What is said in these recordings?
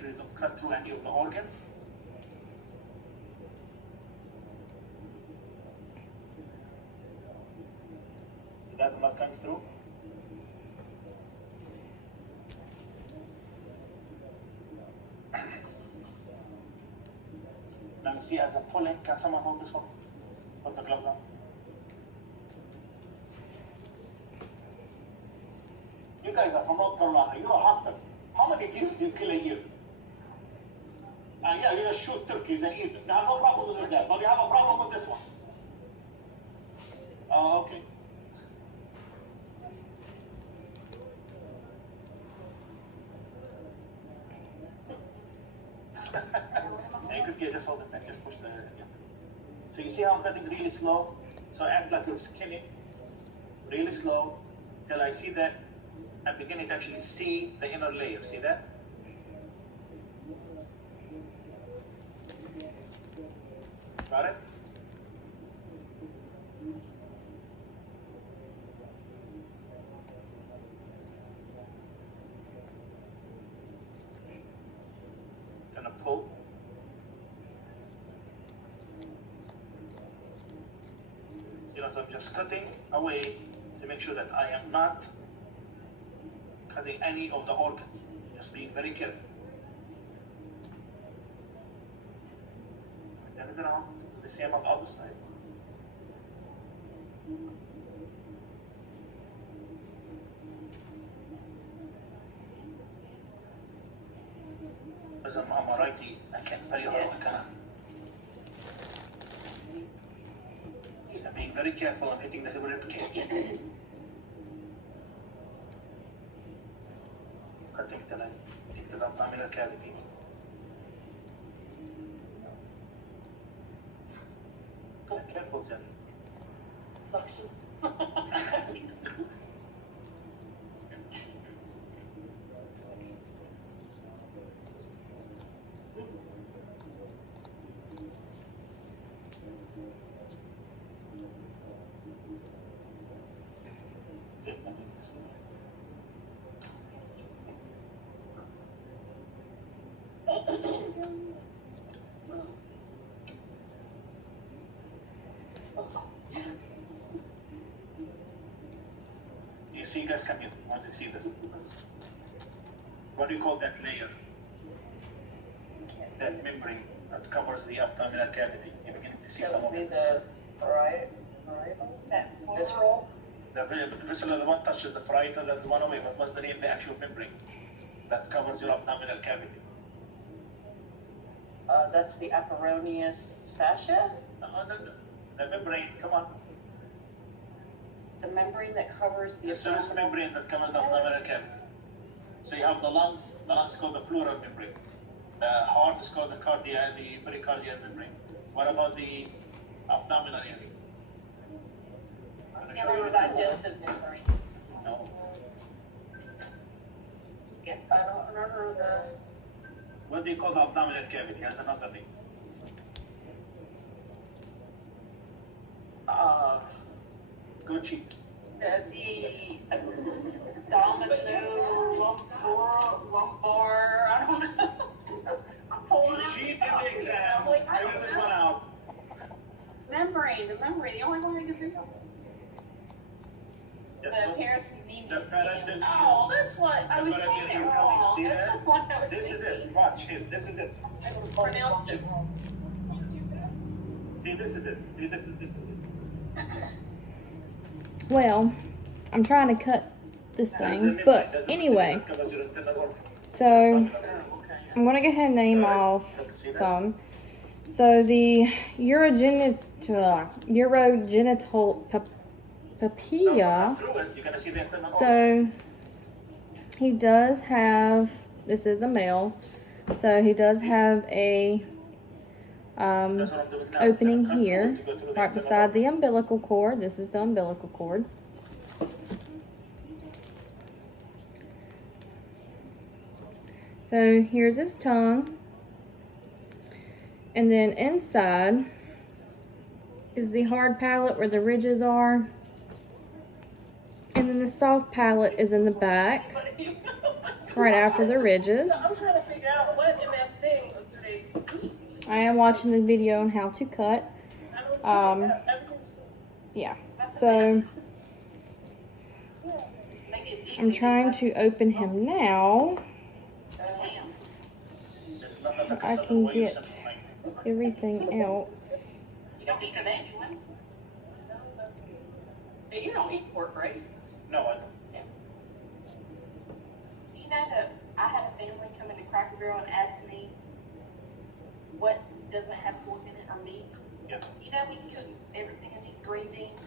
actually don't cut through any of the organs. So that's not coming through. Let me see as a pulling. Can someone hold this one? Put the gloves on. You guys are from North Carolina. You're a hunter. How many deers do you kill a year? And yeah, you just shoot turkeys and eat them. Now, no problems with that, but you have a problem with this one. Oh, okay. You could get just hold it back, just push the. Yeah. So you see how I'm cutting really slow? So act like you're skinning, really slow, till I see that I'm beginning to actually see the inner layer. See that? Got it? Gonna pull. You know, so I'm just cutting away to make sure that I am not cutting any of the organs. Just being very careful. Turn it around. The same on the other side. Because I'm a righty, I can't very hard to kind of. So being very careful. I'm hitting the rib cage. Cutting till I get to the abdominal cavity. Careful, Jeff. Suction. You see, guys, come here. I want to see this. What do you call that layer? That membrane that covers the abdominal cavity. You're beginning to see some of it. The visceral. The visceral, the one touches the parietal, that's one away, but what's the name of the actual membrane that covers your abdominal cavity? That's the aperoneus fascia. No. The membrane, come on. The membrane that covers the. The serous membrane that covers the abdominal cavity. So you have the lungs is called the pleural membrane. The heart is called the pericardial membrane. What about the abdominal area? I'm sure you Digestive membrane. No. I don't remember the. What do you call the abdominal cavity? Has another name. Good cheek. The abdominal lumbar. I don't know. I'm pulling out. She did the exams. Figure this one out. Membrane. The only one I can think of. Yes, The no. parents need The parental. Oh, that's what I was parental thinking income. wrong. See That's that? the one I was This is thinking. it. Watch here. This is it. I pronounced it wrong. See, this is it. See, this is it. Well, I'm trying to cut this That's the thing, membrane. but That's the anyway, membrane that covers your internal organ. so I'm gonna go ahead and name off some. So the urogenital papilla. Through it, you're gonna see the internal organ. So he does have. This is a male, so he does have a That's what I'm doing now. opening Cut through here, it, you go through the right internal beside the organ. umbilical cord. This is the umbilical cord. So here's his tongue. And then inside is the hard palate where the ridges are. And then the soft palate is in the back. right after the ridges. I'm trying to figure out what in that thing do they eat. I am watching the video on how to cut. I don't everything's Yeah, so I'm trying to open him now. There's nothing like a I southern can way of get simplifying things. everything else. You don't eat the baby ones? Hey, you don't eat pork, right? No, I don't. Do you know that I had a family come into Cracker Barrel and ask me what doesn't have pork in it or meat? Yeah. You know, we cook everything in meat, green beans,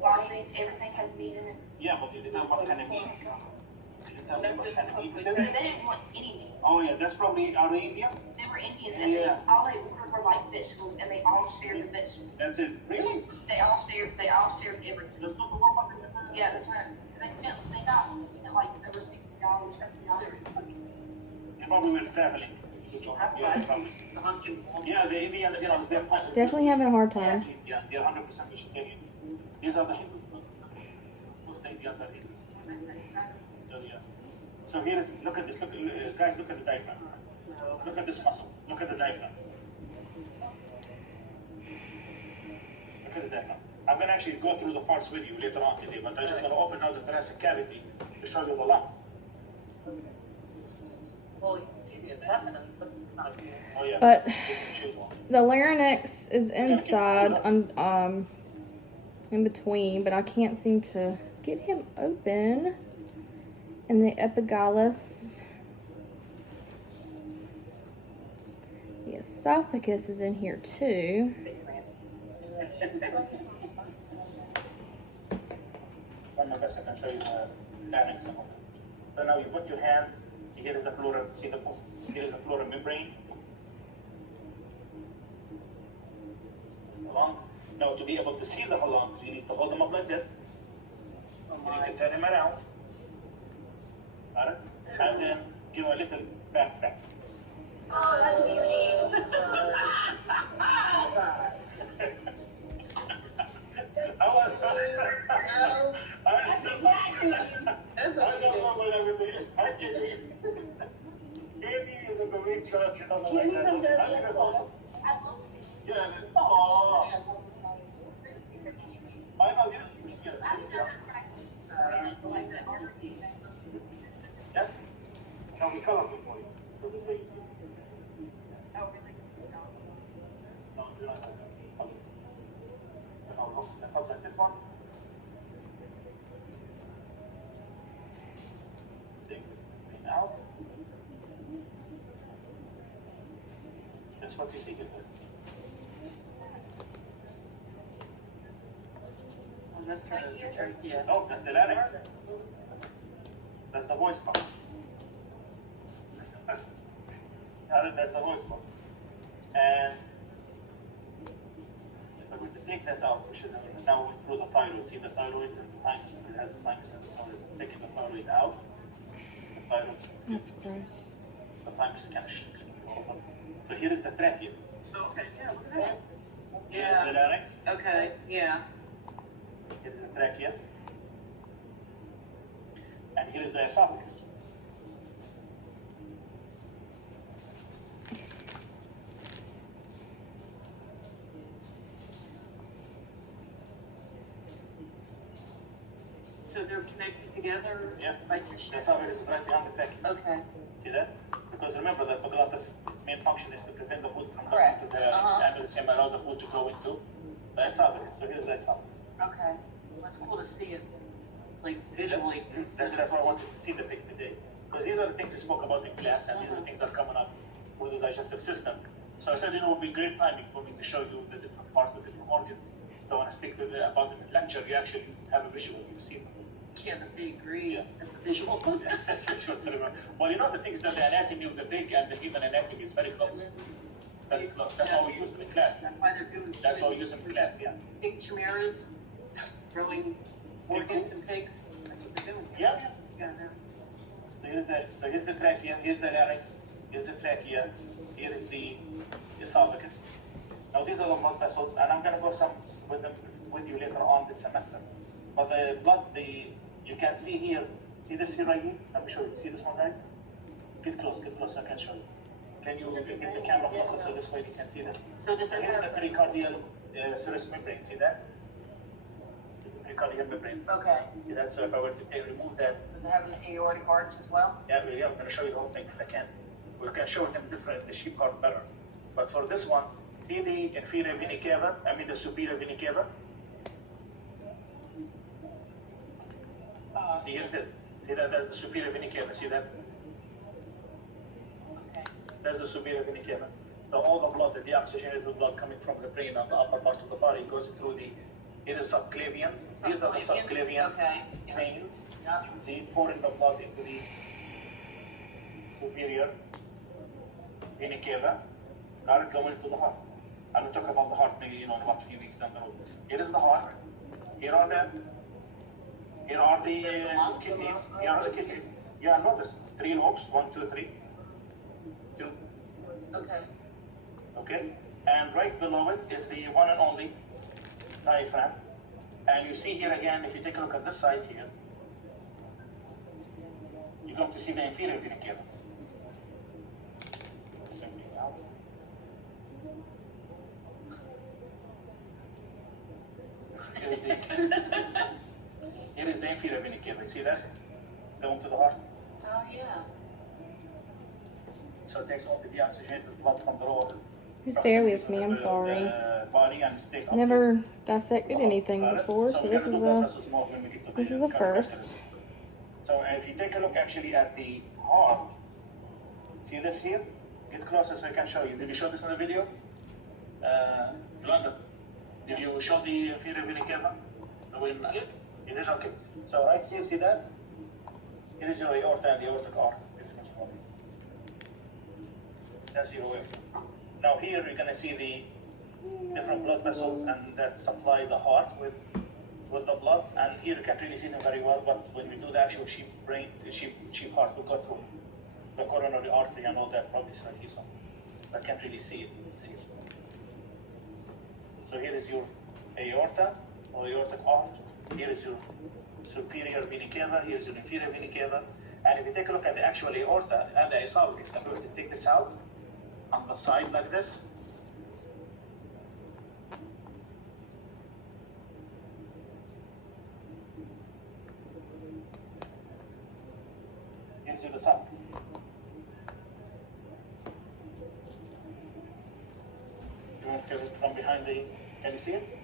wild beans, everything has meat in it. Yeah, but you didn't tell me what kind of meat. You didn't tell me what kind of meat it So is. they didn't want any meat. Oh yeah, that's probably, are they Indians? They were Indians and Yeah. all they ordered were like vegetables and they all shared the vegetables. That's it. Really? They all shared everything. There's no more money than that. Yeah, that's right. And they spent like over $60, $70. They probably were traveling. Yeah, probably. Yeah, the Indians, you know, they're Definitely having a hard time. Yeah, they're 100% vegetarian. These are the Hindus. Most Indians are Hindus. So yeah. So here is, look at this, guys, look at the diaphragm. Look at this muscle. Look at the diaphragm. Look at the diaphragm. I'm going to actually go through the parts with you later on today, but I just want to open now the thoracic cavity to show you the lungs. Well, you can see the intestines. That's kind of cool. Oh yeah. But You can choose one. the larynx is inside, in between, but I can't seem to get him open. And the epiglottis. The esophagus is in here too. One more best I can show you the larynx. So now you put your hands, here is the pleural, see the, here is the pleural membrane. The lungs. Now to be able to see the lungs, you need to hold them up like this. You need to turn them around. Got it? And then give them a little backtrack. Oh, that's what you need. I was No. I just That's I what don't you know what I would do. I can't do it. Amy is a great shot. She doesn't Can like you that. come down I think here? that's awesome. I love it. Yeah. Oh. I know. Yes. I didn't know that practice. Like the artery thing. Yeah. Now we color it for you. So this way you see. Oh, really? No. No, you're not. Okay. And I'll look. Let's look at this one. Take this thing out. That's what you see, guys. That's kind of, yeah. No, that's the larynx. That's the voice box. That's the voice box. And if I were to take that out, we should have now through the thyroid. See the thyroid and the thymus. It has the thymus and the thyroid. Taking the thyroid out. The thyroid. That's gross. The thymus kind of shrinks. So here is the trachea. Okay, yeah, look at that. Here's the larynx. Okay, yeah. Here's the trachea. And here is the esophagus. So they're connected together Yeah. by tissue? The esophagus is right behind the trachea. Okay. See that? Because remember that the glottis, its main function is to prevent the food from coming Correct. into the larynx Uh-huh. and at the same allow the food to go into the esophagus. So here's the esophagus. Okay. Well, it's cool to see it, like, visually. That's why I wanted to see the pic today. Because these are the things we spoke about in class, and these are the things that are coming up with the digestive system. So I said, it would be great timing for me to show you the different parts of the different organs. So when I speak with about them in lecture, you actually have a visual, you see them. Yeah, the big green, Yeah. that's a visual. Yeah, that's visual to remember. Well, you know the thing is that the anatomy of the pig and the human anatomy is very close. Very close. That's why we use them in class. That's why they're doing. That's why we use them in class, yeah. Pig chimeras, growing organs in pigs, that's what they're doing. Yeah. Yeah, no. So here's the trachea, here's the larynx, here's the trachea, here is the esophagus. Now these are the blood vessels, and I'm gonna go some with them with you later on this semester. But the blood, you can see here See this here right here? Let me show you. See this one, guys? Get close, I can show you. Can you get the camera closer so this way you can see this? So does So it here's the have, pericardial serous membrane. See that? This is the pericardial membrane. okay, See that? So if I were to remove that, does it have an aortic arch as well? yeah, I'm going to show you the whole thing if I can. We can show them different, the sheep heart better. But for this one, see the inferior vena cava, the superior vena cava? See, here's this. See that? That's the superior vena cava. See that? Okay. That's the superior vena cava. So all the blood, the oxygenated blood coming from the brain and the upper part of the body goes through the either subclavians. These are the subclavian Okay. Yeah. veins. Yeah. See, pouring the blood into the superior vena cava. Got it going to the heart. I will talk about the heart maybe in about a few weeks down the road. Here is the heart. Here are the kidneys. Here are the kidneys. Yeah, notice 3 lobes. 1, 2, 3. 2. Okay. Okay. And right below it is the one and only diaphragm. And you see here again, if you take a look at this side here, you're going to see the inferior vena cava. Out. Here is the inferior vena cava. You see that? Going to the heart. Oh, yeah. So it takes all the deoxygenated blood from the lower. Just bear with me, I'm sorry. Body and stick up Never dissected anything Got it? before, so we're this gonna is do blood a vessels more when we get to this the is a cardiovascular first. system. So if you take a look actually at the heart, see this here? Get closer so I can show you. Did you show this in the video? London, did you show the inferior vena cava? The way it is okay. So right here, see that? Here is your aorta and the aortic arch. That's your aorta. Now here you're gonna see the different blood vessels and that supply the heart with the blood. And here you can't really see them very well, but when we do the actual sheep heart, we go through the coronary artery and all that, probably slightly some. I can't really see it. So here is your aorta or aortic arch. Here is your superior vena cava. Here is your inferior vena cava. And if you take a look at the actual aorta and the esophagus, I'm going to take this out on the side like this. Here's your esophagus. You want to get it from behind the, can you see it?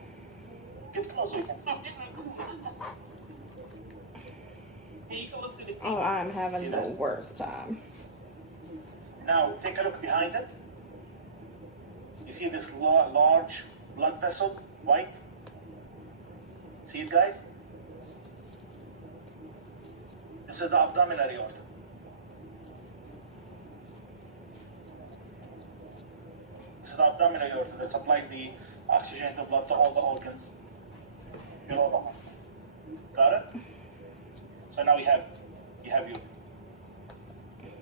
Get close so you can see it. And you can look through the Oh, teeth. I'm having See the that? worst time. Now, take a look behind it. You see this large blood vessel, white? See it, guys? This is the abdominal aorta. This is the abdominal aorta that supplies the oxygenated blood to all the organs below the heart. Got it? So now you have your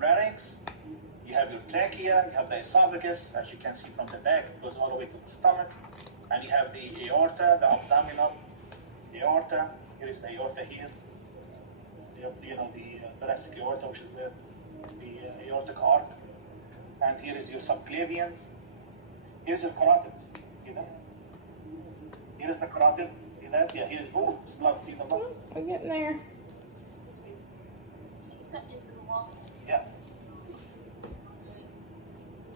larynx, you have your trachea, you have the esophagus, as you can see from the back, it goes all the way to the stomach, and you have the aorta, the abdominal aorta. Here is the aorta here. The thoracic aorta, which is the aortic arch, and here is your subclavians. Here's your carotids. See that? Here is the carotid. See that? Yeah. Here's it's blood. See the blood? We're getting there. Cut into the walls. Yeah.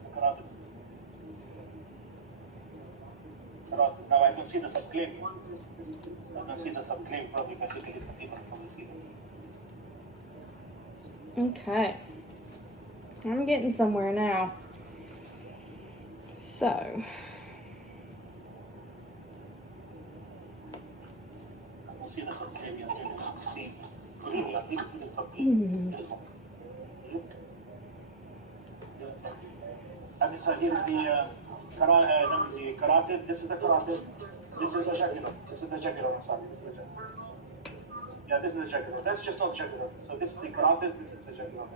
The carotids. Carotids. Now I don't see the subclavians. I don't see the subclavian. Probably if I look at it, some people probably see them. Okay. I'm getting somewhere now. So, I don't see the subclavians. Steam. Really, I think it's the subclavian. And so here's the carotid. This is the carotid. This is the jugular. This is the jugular. I'm sorry. This is the jugular. Yeah, this is the jugular. That's just not jugular. So this is the carotid. This is the jugular.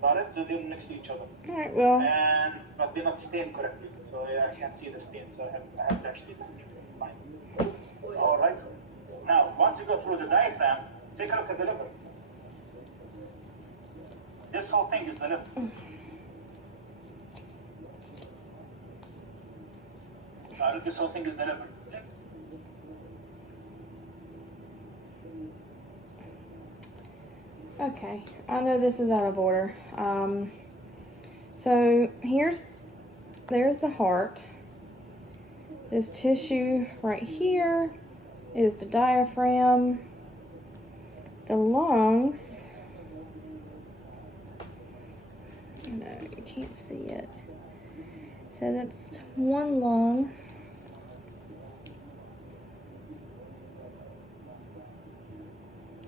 Got it? So they're next to each other. all right, well, But they're not stained correctly. So I can't see the stain. So I have to actually fine. All right. Now, once you go through the diaphragm, take a look at the liver. This whole thing is the liver. This whole thing is the liver. Okay, I know this is out of order. So there's the heart. This tissue right here is the diaphragm. The lungs. No, you can't see it. So that's one lung.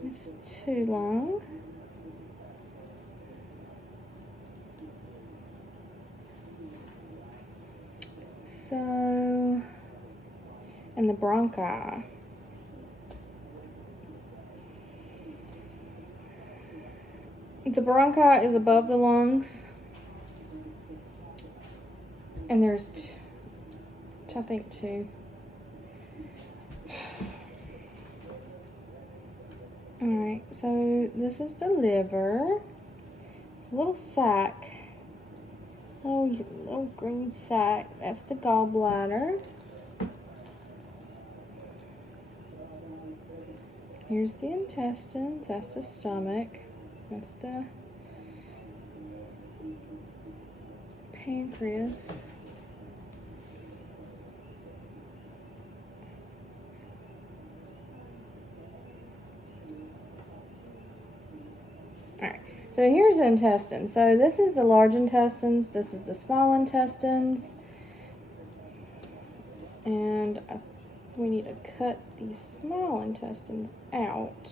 It's too long. So, and the bronchi. The bronchi is above the lungs. And there's, I think, two. Alright, so this is the liver. There's a little sac. Little green sac. That's the gallbladder. Here's the intestines. That's the stomach. That's the pancreas. Alright, so here's the intestines. So this is the large intestines, this is the small intestines, and we need to cut these small intestines out.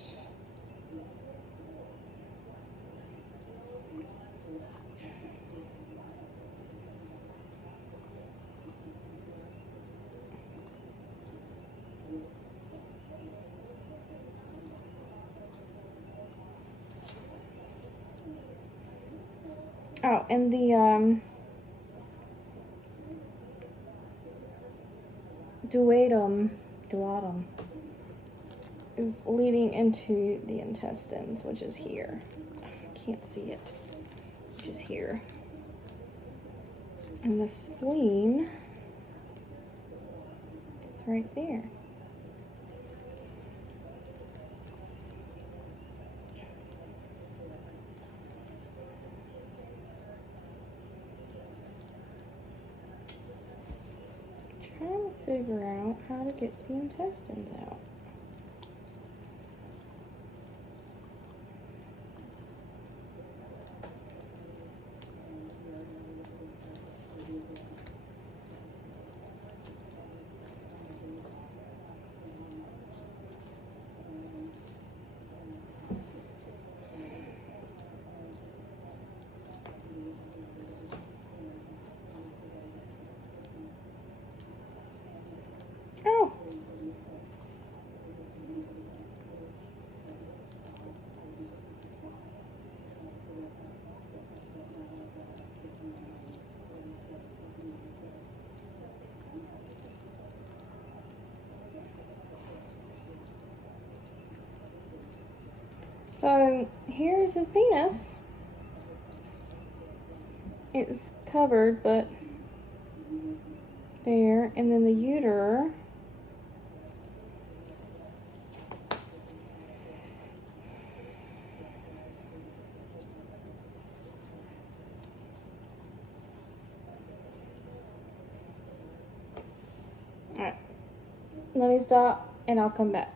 Oh, and the duodenum is leading into the intestines, which is here. I can't see it, which is here. And the spleen is right there. Trying to figure out how to get the intestines out. Oh. So here's his penis. It's covered, but there, and then the ureter. Alright, let me stop and I'll come back.